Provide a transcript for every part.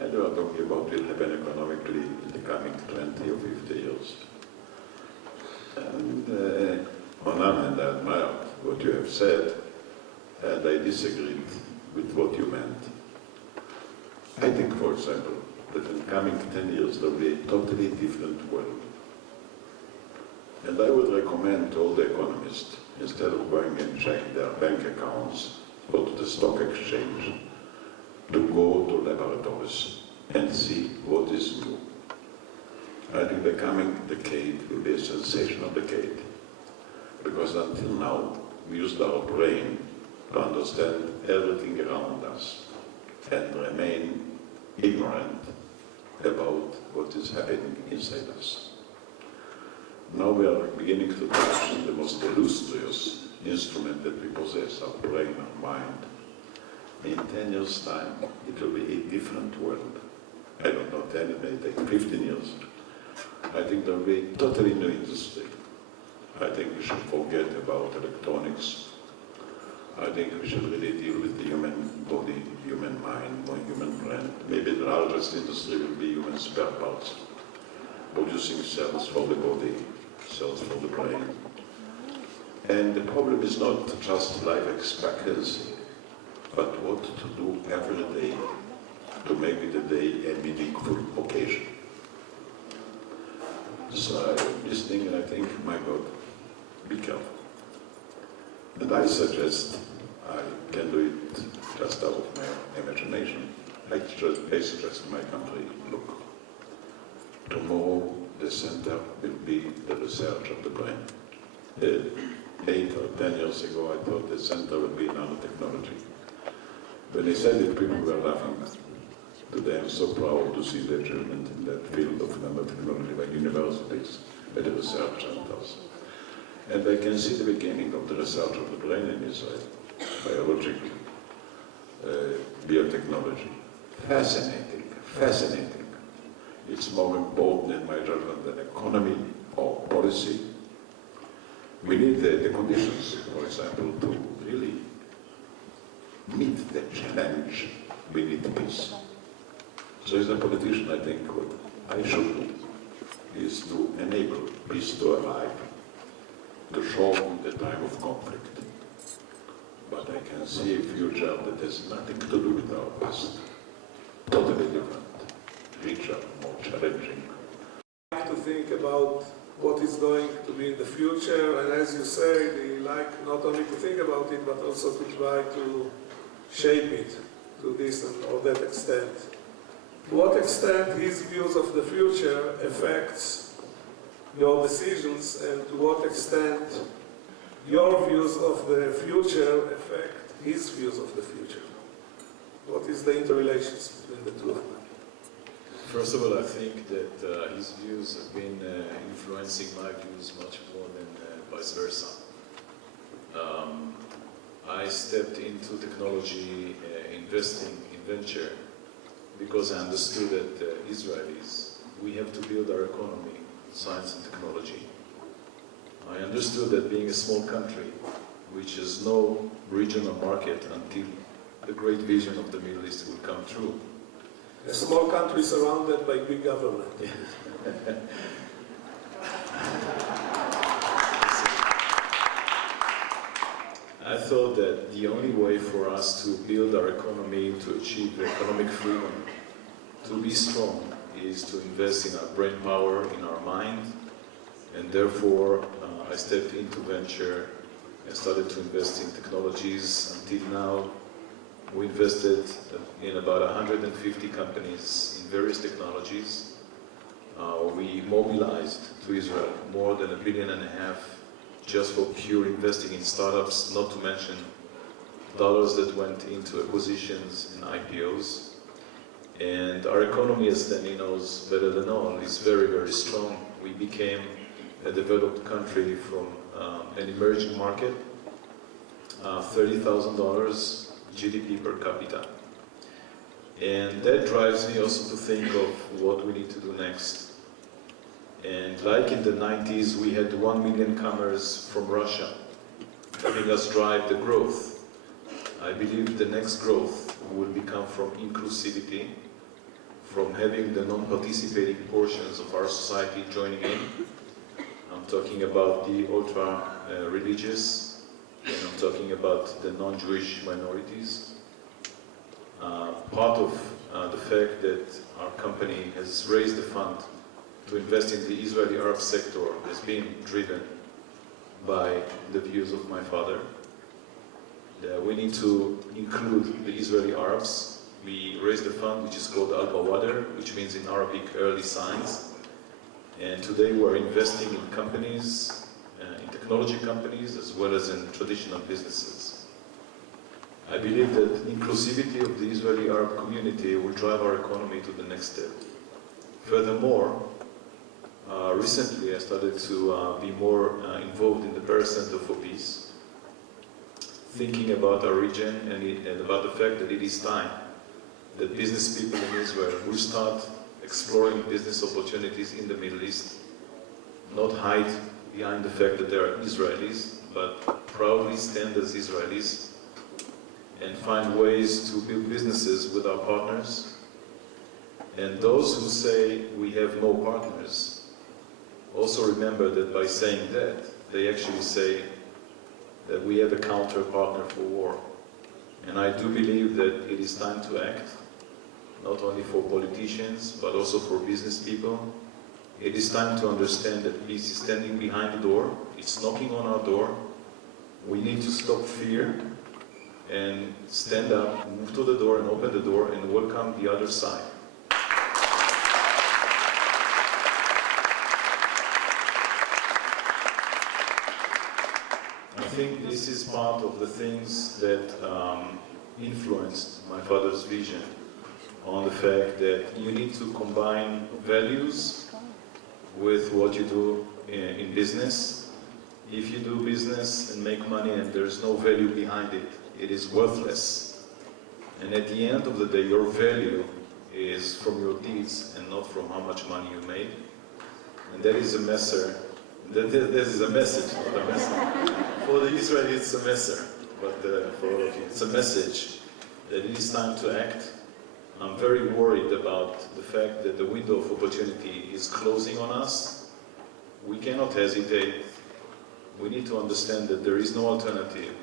And we are talking about will happen economically in the coming 20 or 50 years. And on one hand, I admire what you have said, and I disagreed with what you meant. I think, for example, that in the coming 10 years there will be a totally different world. And I would recommend to all the economists, instead of going and checking their bank accounts or to the stock exchange, to go to laboratories and see what is new. I think the coming decade will be a sensational decade, because until now we used our brain to understand everything around us and remain ignorant about what is happening inside us. Now we are beginning to touch the most illustrious instrument that we possess, our brain, our mind. In 10 years' time, it will be a different world. I don't know, 10, it may take 15 years. I think there will be a totally new industry. I think we should forget about electronics. I think we should really deal with the human body, human mind, or human brain. Maybe the largest industry will be human spare parts, producing cells for the body, cells for the brain. And the problem is not just life expectancy, but what to do every day to make the day a meaningful occasion. So I'm listening and I think, my God, be careful. And I suggest, I can do it just out of my imagination, I suggest to my country, look, tomorrow the center will be the research of the brain. 8 or 10 years ago I thought the center would be nanotechnology. When I said it, people were laughing. Today I'm so proud to see the achievement in that field of nanotechnology by universities, by the research centers. And I can see the beginning of the research of the brain in Israel, biologic, biotechnology. Fascinating, fascinating. It's more important in my judgment than economy or policy. We need the conditions, for example, to really meet the challenge. We need peace. So as a politician, I think what I should do is to enable peace to arrive, to shorten the time of conflict. But I can see a future that has nothing to do with our past. Totally different, richer, more challenging. I like to think about what is going to be in the future, and as you say, we like not only to think about it, but also to try to shape it to this or that extent. To what extent his views of the future affects your decisions, and to what extent your views of the future affect his views of the future? What is the interrelations between the two of them? First of all, I think that his views have been influencing my views much more than vice versa. I stepped into technology, investing in venture, because I understood that Israelis, we have to build our economy, science and technology. I understood that being a small country, which has no regional market until the great vision of the Middle East will come true. A small country surrounded by big government. I thought that the only way for us to build our economy, to achieve economic freedom, to be strong, is to invest in our brain power, in our mind, and therefore I stepped into venture and started to invest in technologies. Until now, we invested in about 150 companies in various technologies. We mobilized to Israel more than $1.5 billion just for pure investing in startups, not to mention dollars that went into acquisitions and IPOs. And our economy, as Danny knows better than all, is very, very strong. We became a developed country from an emerging market, $30,000 GDP per capita. And that drives me also to think of what we need to do next. And like in the 90s, we had 1 million comers from Russia, helping us drive the growth. I believe the next growth will become from inclusivity, from having the non-participating portions of our society joining in. I'm talking about the ultra-religious, and I'm talking about the non-Jewish minorities. Part of the fact that our company has raised the fund to invest in the Israeli Arab sector has been driven by the views of my father. We need to include the Israeli Arabs. We raised a fund which is called AlBawader, which means in Arabic early signs. And today we're investing in companies, in technology companies, as well as in traditional businesses. I believe that inclusivity of the Israeli Arab community will drive our economy to the next step. Furthermore, recently I started to be more involved in the Paris Center for Peace, thinking about our region and about the fact that it is time that business people in Israel will start exploring business opportunities in the Middle East, not hide behind the fact that they are Israelis, but proudly stand as Israelis and find ways to build businesses with our partners. And those who say we have no partners also remember that by saying that, they actually say that we have a counter partner for war. And I do believe that it is time to act, not only for politicians, but also for business people. It is time to understand that peace is standing behind the door, it's knocking on our door. We need to stop fear and stand up, move to the door and open the door and welcome the other side. I think this is part of the things that influenced my father's vision on the fact that you need to combine values with what you do in business. If you do business and make money and there's no value behind it, it is worthless. And at the end of the day, your value is from your deeds and not from how much money you made. And that is a message. That is a message, not a message. For the Israelis, it's a message, but for all of you, it's a message that it is time to act. I'm very worried about the fact that the window of opportunity is closing on us. We cannot hesitate. We need to understand that there is no alternative,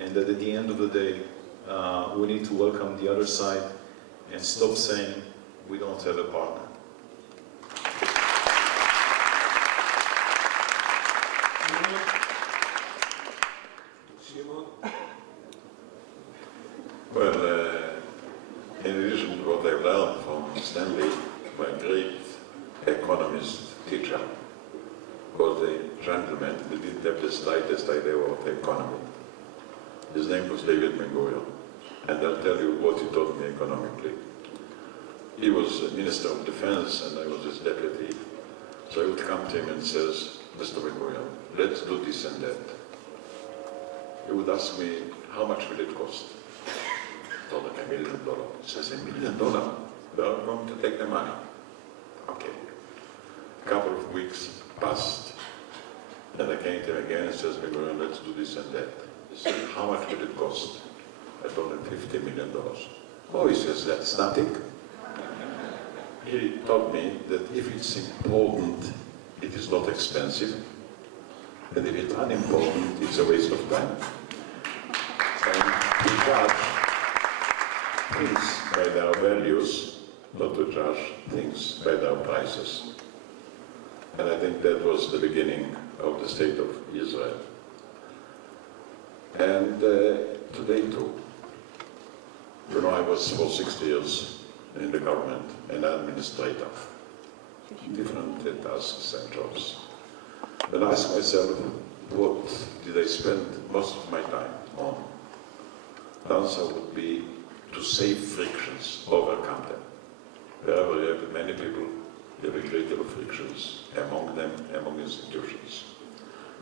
and that at the end of the day, we need to welcome the other side and stop saying we don't have a partner. Shimon? Well, in addition to what I've learned from Stanley, my great economist teacher, was a gentleman who didn't have the slightest idea about the economy. His name was David Ben-Gurion, and I'll tell you what he taught me economically. He was a Minister of Defense, and I was his deputy. So I would come to him and says, Mr. Ben-Gurion, let's do this and that. He would ask me, how much will it cost? I told him $1 million. He says, $1 million? They are going to take the money. Okay. A couple of weeks passed. Then I came to him again and says, Ben-Gurion, let's do this and that. He said, how much will it cost? I told him $50 million. Oh, he says, that's nothing. He told me that if it's important, it is not expensive. And if it's unimportant, it's a waste of time. And we judge things by their values, not to judge things by their prices. And I think that was the beginning of the state of Israel. And today too. You know, I was for 6 years in the government, an administrator, different tasks and jobs. Then I asked myself, what did I spend most of my time on? The answer would be to save frictions, overcome them. Wherever you have many people, you have a great deal of frictions among them, among institutions.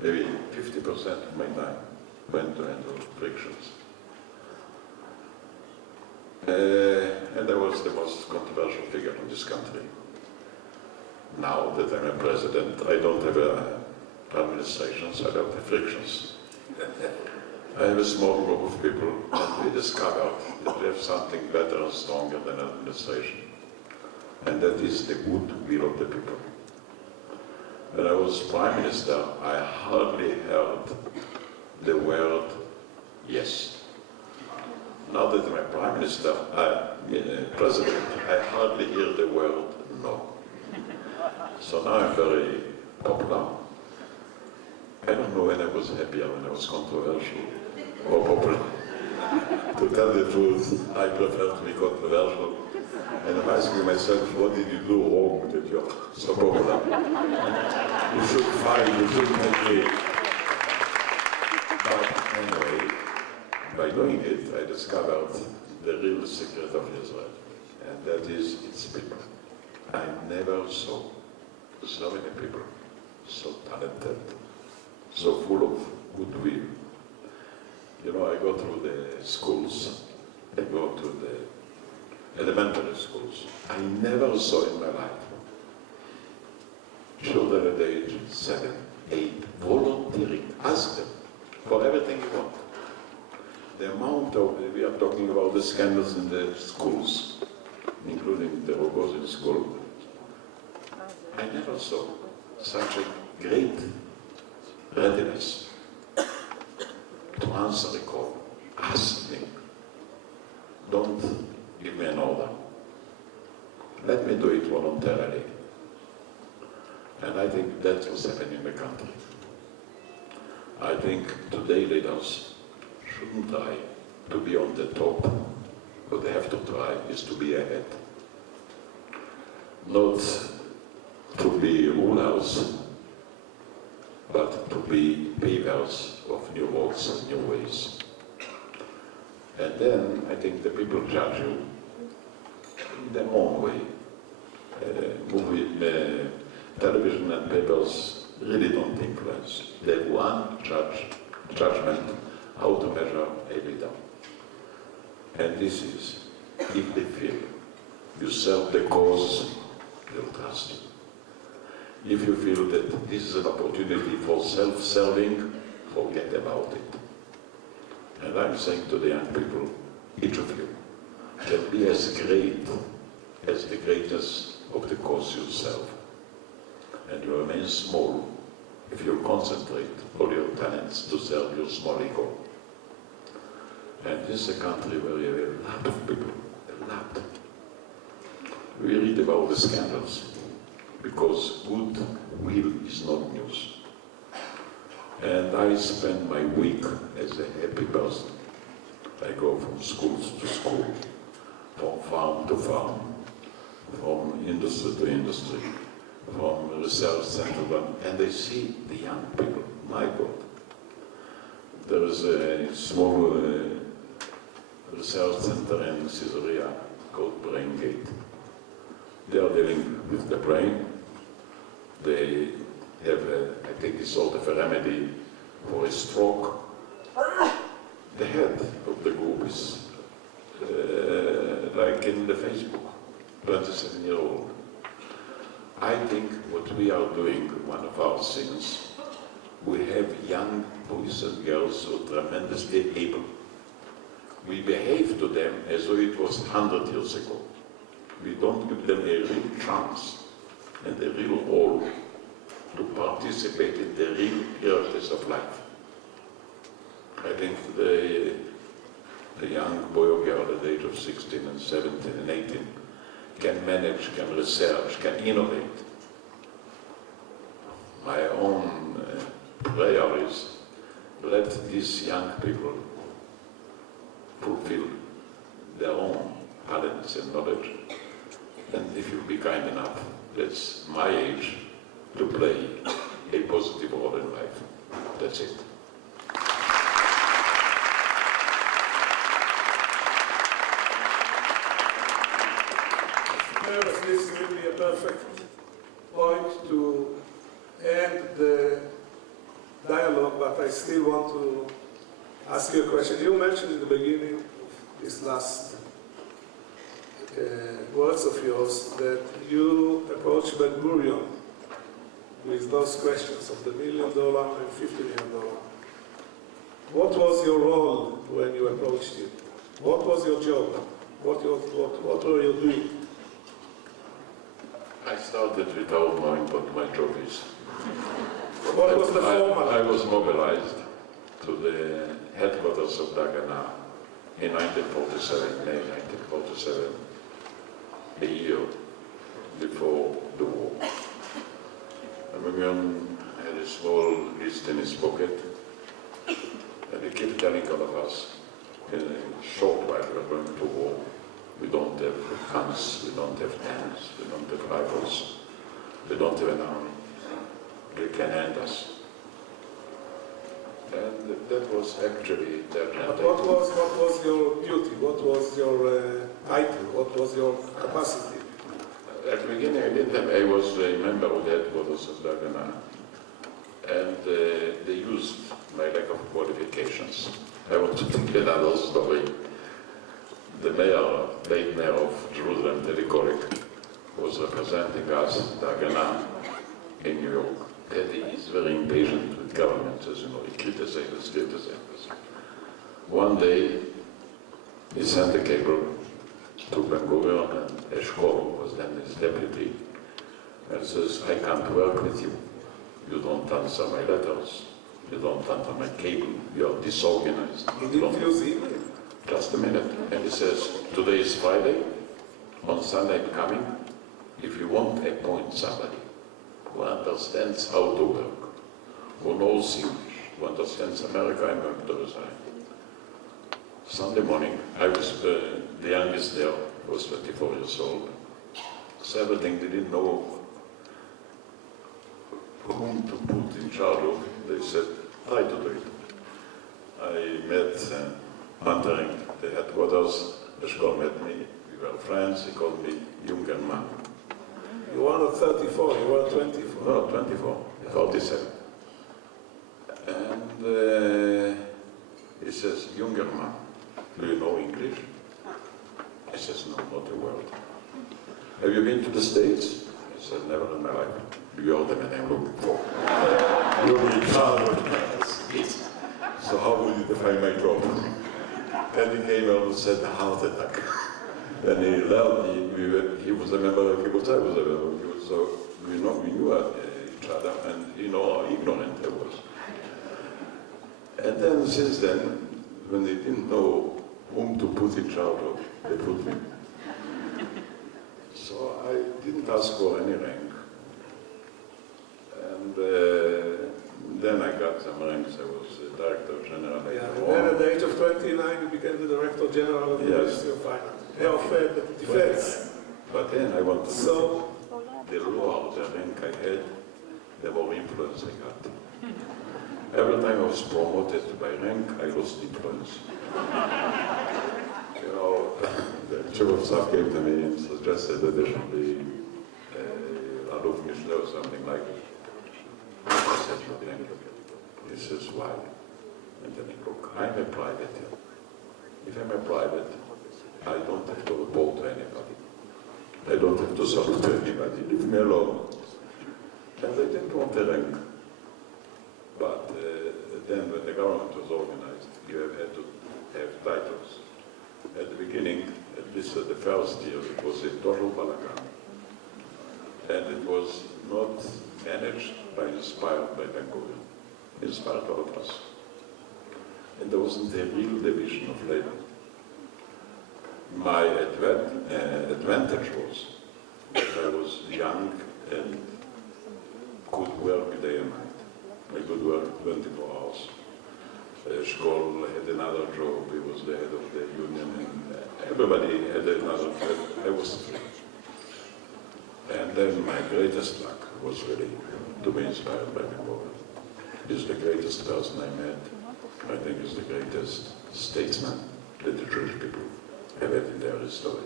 Maybe 50% of my time went to handle frictions. And I was the most controversial figure in this country. Now that I'm a president, I don't have administrations, I don't have frictions. I have a small group of people, and we discovered that we have something better and stronger than administration. and that is the goodwill of the people. When I was Prime Minister, I hardly heard the word yes. Now that I'm Prime Minister, President, I hardly hear the word no. So now I'm very popular. I don't know when I was happier, when I was controversial or popular. To tell the truth, I prefer to be controversial. And I'm asking myself, what did you do wrong that you're so popular? You should fight, you should make it. But anyway, by doing it, I discovered the real secret of Israel. And that is its people. I never saw so many people, so talented, so full of goodwill. You know, I go through the schools, I go to the elementary schools. I never saw in my life children at the age 7, 8, volunteering. Ask them for everything you want. The amount of, we are talking about the scandals in the schools, including the Rogozin school. I never saw such a great readiness to answer a call. Ask me. Don't give me an order. Let me do it voluntarily. And I think that's what's happening in the country. I think today leaders shouldn't try to be on the top. What they have to try is to be ahead. Not to be rulers, but to be pavers of new roads and new ways. And then I think the people judge you in their own way. Television and papers really don't influence. They have one judgment how to measure a leader. And this is, if they feel you serve the cause, they'll trust you. If you feel that this is an opportunity for self-serving, forget about it. And I'm saying to the young people, each of you, can be as great as the greatness of the cause you serve. And you remain small if you concentrate all your talents to serve your small ego. And this is a country where you have a lot of people, a lot. We read about the scandals, because good will is not news. And I spend my week as a happy person. I go from schools to school, from farm to farm, from industry to industry, from research center, and I see the young people. My God. There is a small research center in Caesarea called Brain Gate. They are dealing with the brain. They have, I think, a sort of a remedy for a stroke. The head of the group is like in the Facebook, 27-year-old. I think what we are doing, one of our things, we have young boys and girls who are tremendously able. We behave to them as though it was 100 years ago. We don't give them a real chance and a real role to participate in the real realities of life. I think the young boy or girl at the age of 16 and 17 and 18 can manage, can research, can innovate. My own prayer is let these young people fulfill their own talents and knowledge. And if you be kind enough, that's my age, to play a positive role in life. That's it. This will be a perfect point to end the dialogue, but I still want to ask you a question. You mentioned in the beginning of this last words of yours that you approached Ben Gurion with those questions of the $1 million and $50 million. What was your role when you approached him? What was your job? What were you doing? started without knowing what my job is. What was the format? I was mobilized to the headquarters of Dagana in 1947, May 1947, a year before the war. Emeritus had a small list in his pocket, and he kept telling all of us, in a short while we are going to war. We don't have guns, we don't have tanks, we don't have rifles, we don't have an army. They can hand us. And that was actually their But what was your duty? What was your title? What was your capacity? At the beginning, I was a member of the headquarters of Dagana, and they used my lack of qualifications. I want to tell another story. The mayor, late mayor of Jerusalem, Teddy Korik, was representing us, Dagana, in New York. Teddy is very impatient with government, as you know. He criticizes. One day, he sent a cable to Ben-Gurion, and Eshkol was then his deputy, and says, I can't work with you. You don't answer my letters. You don't answer my cable. You are disorganized. He didn't use email. Just a minute. And he says, today is Friday. On Sunday I'm coming. If you want, appoint somebody who understands how to work, who knows English, who understands America, I'm going to resign. Sunday morning, I was the youngest there, was 24 years old. So everything they didn't know whom to put in charge of. They said, try to do it. I met entering the headquarters. Eshkol met me. We were friends. He called me younger man. You were not 34, you were 24. No, 24, 47. And he says, younger man, do you know English? I says, no, not a word. Have you been to the States? I said, never in my life. You are the man I'm looking for. You're in charge of the States. So how would you define my job? Then he came out and said, a heart attack. Then he learned, he was a member of Kibbutz, I was a member of Kibbutz, so we knew each other, and he knew how ignorant I was. And then, since then, when they didn't know whom to put in charge of, they put me. So I didn't ask for any rank. And then I got some ranks. I was the Director General. Yeah, and then at the age of 29, you became the Director General of the Ministry of Finance. Of Defense. But then I want to So, the lower the rank I had, the more influence I got. Every time I was promoted by rank, I lost influence. You know, the Chief of Staff came to me and suggested that there should be Aluf Mishnah or something like it. I said, no, thank you. He says, why? And then he look, I'm a private. If I'm a private, I don't have to report to anybody. I don't have to salute to anybody. Leave me alone. And they didn't want the rank. But then when the government was organized, you had to have titles. At the beginning, at least at the first year, it was a total balagan. And it was not managed by, inspired by Ben-Gurion. Inspired all of us. And there wasn't a real division of labor. My advantage was that I was young and could work day and night. I could work 24 hours. Eshkol had another job, he was the head of the union, and everybody had another job. I was free. And then my greatest luck was really to be inspired by Ben-Gurion. He's the greatest person I met. I think he's the greatest statesman that the Jewish people have had in their history.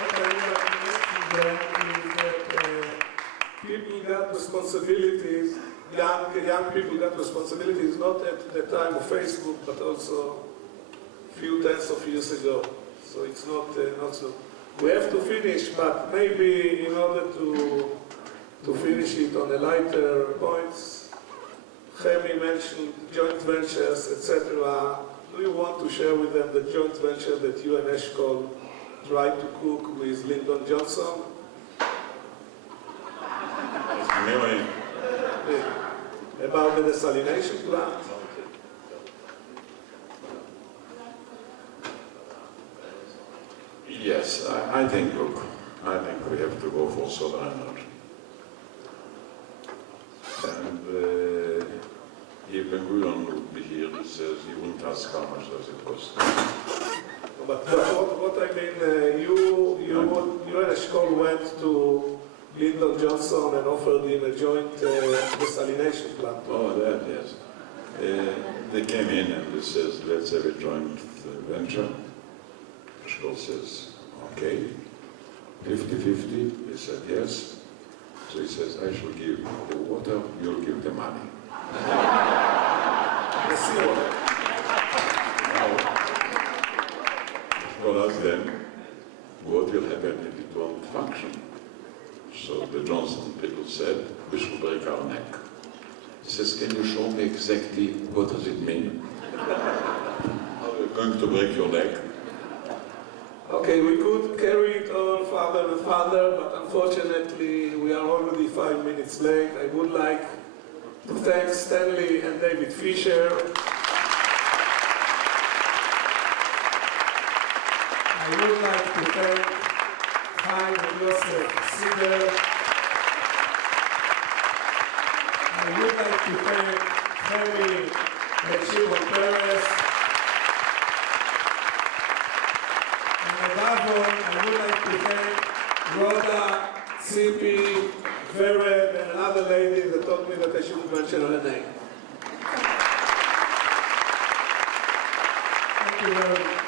what I would like to mention is that people got responsibilities, young people got responsibilities not at the time of Facebook, but also a few tens of years ago. So it's not so. We have to finish, but maybe in order to finish it on a lighter points, Chemi mentioned joint ventures, etc. do you want to share with them the joint venture that you and Eshkol tried to cook with Lyndon Johnson? About the desalination plant? Yes, I think, look, I think we have to go for solar energy. And if Ben-Gurion would be here, he says he wouldn't ask how much does it cost. But what I mean, you and Eshkol went to Lyndon Johnson and offered him a joint desalination plant. Oh, that, yes. They came in and they says, let's have a joint venture. Eshkol says, okay, 50-50. He said, yes. So he says, I shall give the water, you'll give the money. The seawater. Now, Eshkol asked them, what will happen if it won't function? So the Johnson people said, we should break our neck. He says, can you show me exactly what does it mean? How you're going to break your neck? Okay, we could carry it on further and further, but unfortunately we are already 5 minutes late. I would like to thank Stanley and David Fisher. I would like to thank Chaim and Yossi Sider. I would like to thank Chemi and Shimon. And above all, I would like to thank Rhoda, Tzipi, Vered, and another lady that told me that I shouldn't mention her name. Thank you very much.